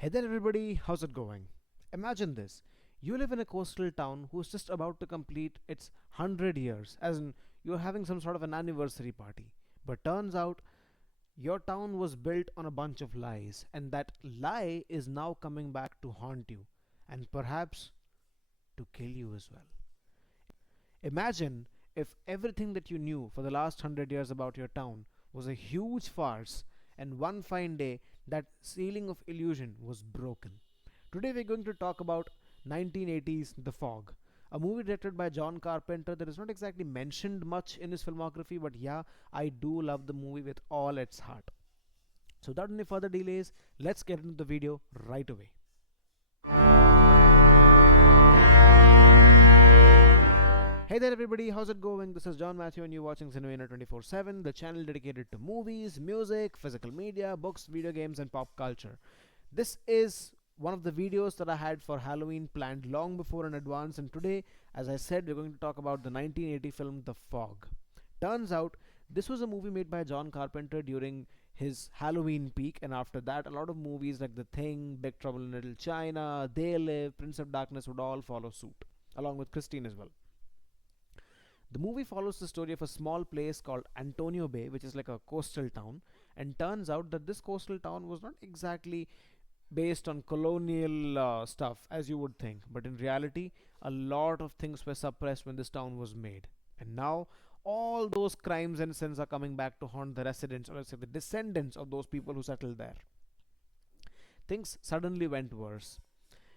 Hey there, everybody, how's it going? Imagine this. You live in a coastal town who's just about to complete its 100 years, as in, you're having some sort of an anniversary party. But turns out, your town was built on a bunch of lies, and that lie is now coming back to haunt you, and perhaps to kill you as well. Imagine if everything that you knew for the last 100 years about your town was a huge farce, and one fine day that ceiling of illusion was broken. Today we're going to talk about 1980's The Fog, a movie directed by John Carpenter that is not exactly mentioned much in his filmography, but yeah, I do love the movie with all its heart. So without any further delays, let's get into the video right away. Hey there, everybody, how's it going? This is John Matthew, and you're watching CineManiacs 24/7, the channel dedicated to movies, music, physical media, books, video games, and pop culture. This is one of the videos that I had for Halloween planned long before in advance, and today, as I said, we're going to talk about the 1980 film The Fog. Turns out, this was a movie made by John Carpenter during his Halloween peak, and after that, a lot of movies like The Thing, Big Trouble in Little China, They Live, Prince of Darkness would all follow suit, along with Christine as well. The movie follows the story of a small place called Antonio Bay, which is like a coastal town, and turns out that this coastal town was not exactly based on colonial stuff as you would think, but in reality, a lot of things were suppressed when this town was made. And now, all those crimes and sins are coming back to haunt the residents, or let's say the descendants of those people who settled there. Things suddenly went worse.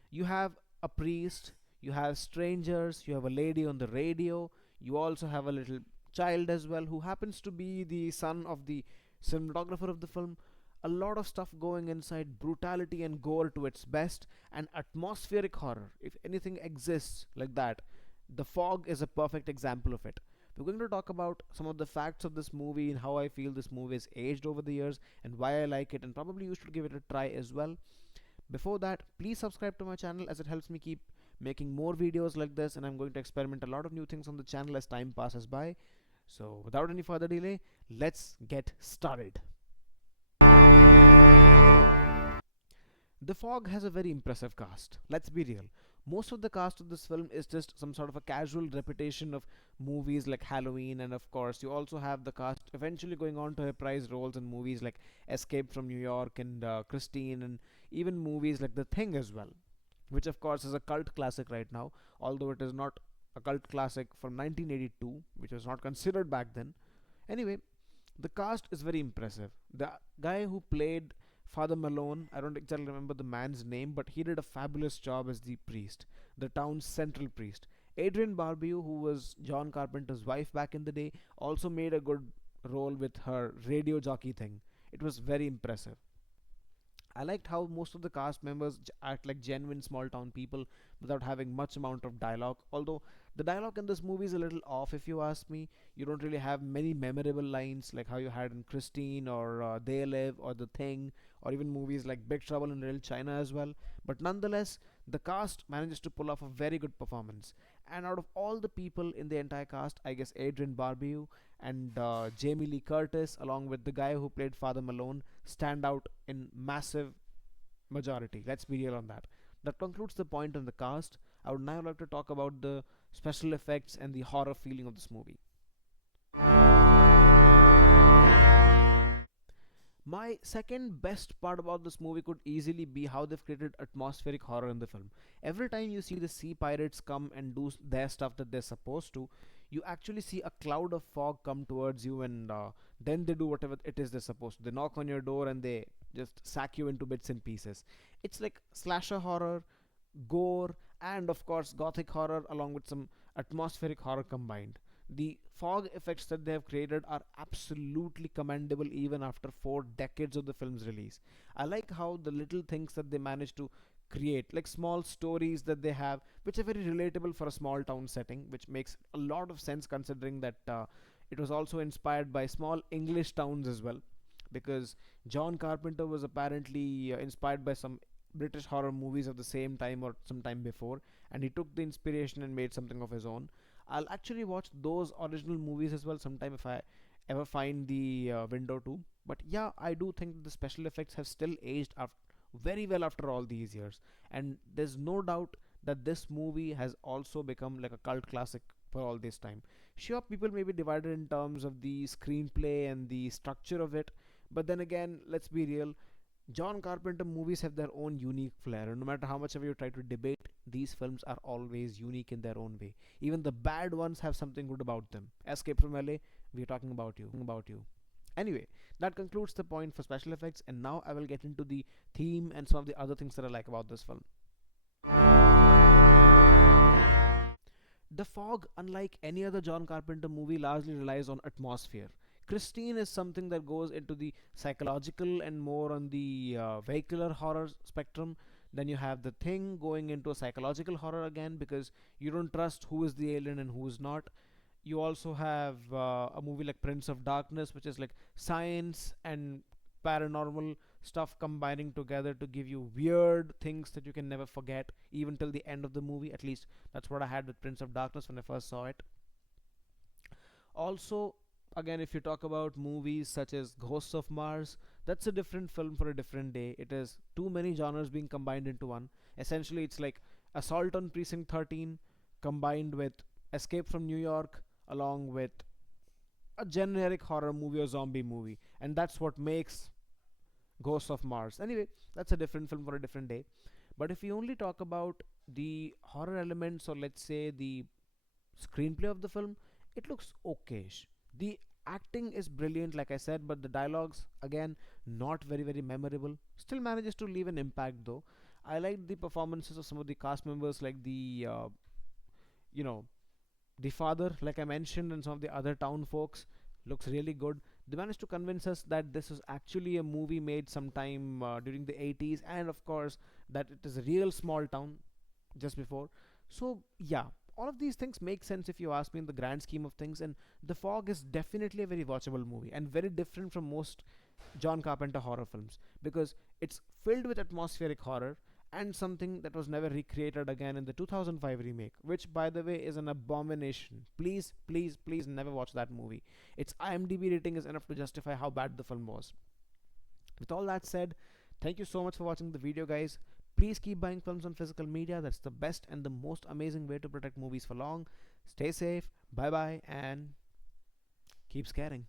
You have a priest, you have strangers, you have a lady on the radio, you also have a little child as well who happens to be the son of the cinematographer of the film. A lot of stuff going inside, brutality and gore to its best, and atmospheric horror. If anything exists like that, The Fog is a perfect example of it. We're going to talk about some of the facts of this movie and how I feel this movie has aged over the years and why I like it, and probably you should give it a try as well. Before that, please subscribe to my channel as it helps me keep making more videos like this, and I'm going to experiment a lot of new things on the channel as time passes by. So without any further delay, let's get started. The Fog has a very impressive cast. Let's be real. Most of the cast of this film is just some sort of a casual repetition of movies like Halloween, and of course, you also have the cast eventually going on to reprise roles in movies like Escape from New York and Christine, and even movies like The Thing as well, which of course is a cult classic right now, although it is not a cult classic from 1982, which was not considered back then. Anyway, the cast is very impressive. The guy who played Father Malone, I don't exactly remember the man's name, but he did a fabulous job as the priest, the town's central priest. Adrienne Barbeau, who was John Carpenter's wife back in the day, also made a good role with her radio jockey thing. It was very impressive. I liked how most of the cast members act like genuine small town people without having much amount of dialogue. Although the dialogue in this movie is a little off, if you ask me. You don't really have many memorable lines like how you had in Christine or They Live or The Thing, or even movies like Big Trouble in Little China as well. But nonetheless, the cast manages to pull off a very good performance. And out of all the people in the entire cast, I guess Adrienne Barbeau and Jamie Lee Curtis, along with the guy who played Father Malone, stand out in massive majority. Let's be real on that. That concludes the point on the cast. I would now like to talk about the special effects and the horror feeling of this movie. My second best part about this movie could easily be how they've created atmospheric horror in the film. Every time you see the sea pirates come and do their stuff that they're supposed to, you actually see a cloud of fog come towards you, and then they do whatever it is they're supposed to. They knock on your door and they just sack you into bits and pieces. It's like slasher horror, gore, and of course gothic horror along with some atmospheric horror combined. The fog effects that they have created are absolutely commendable even after 4 decades of the film's release. I like how the little things that they manage to create, like small stories that they have, which are very relatable for a small town setting, which makes a lot of sense considering that it was also inspired by small English towns as well. Because John Carpenter was apparently inspired by some British horror movies of the same time or some time before, and he took the inspiration and made something of his own. I'll actually watch those original movies as well sometime if I ever find the window to. But yeah, I do think the special effects have still aged very well after all these years. And there's no doubt that this movie has also become like a cult classic for all this time. Sure, people may be divided in terms of the screenplay and the structure of it, but then again, let's be real. John Carpenter movies have their own unique flair, and no matter how much ever you try to debate, these films are always unique in their own way. Even the bad ones have something good about them. Escape from LA, we're talking about you. Anyway, that concludes the point for special effects, and now I will get into the theme and some of the other things that I like about this film. The Fog, unlike any other John Carpenter movie, largely relies on atmosphere. Christine is something that goes into the psychological and more on the vehicular horror spectrum. Then you have The Thing going into a psychological horror again, because you don't trust who is the alien and who is not. You also have a movie like Prince of Darkness, which is like science and paranormal stuff combining together to give you weird things that you can never forget even till the end of the movie. At least that's what I had with Prince of Darkness when I first saw it. Also, again, if you talk about movies such as Ghosts of Mars, that's a different film for a different day. It is too many genres being combined into one. Essentially, it's like Assault on Precinct 13 combined with Escape from New York along with a generic horror movie or zombie movie, and that's what makes Ghosts of Mars. Anyway, that's a different film for a different day. But if we only talk about the horror elements, or let's say the screenplay of the film, it looks okayish. The acting is brilliant, like I said, but the dialogues, again, not very, very memorable. Still manages to leave an impact though. I liked the performances of some of the cast members, like you know, the father, like I mentioned, and some of the other town folks. Looks really good. They managed to convince us that this is actually a movie made sometime during the 80s, and of course, that it is a real small town just before. So, yeah, all of these things make sense if you ask me in the grand scheme of things. And The Fog is definitely a very watchable movie and very different from most John Carpenter horror films, because it's filled with atmospheric horror and something that was never recreated again in the 2005 remake, which, by the way, is an abomination. Please, please, please never watch that movie. Its IMDb rating is enough to justify how bad the film was. With all that said, thank you so much for watching the video, guys. Please keep buying films on physical media. That's the best and the most amazing way to protect movies for long. Stay safe, bye bye, and keep scaring.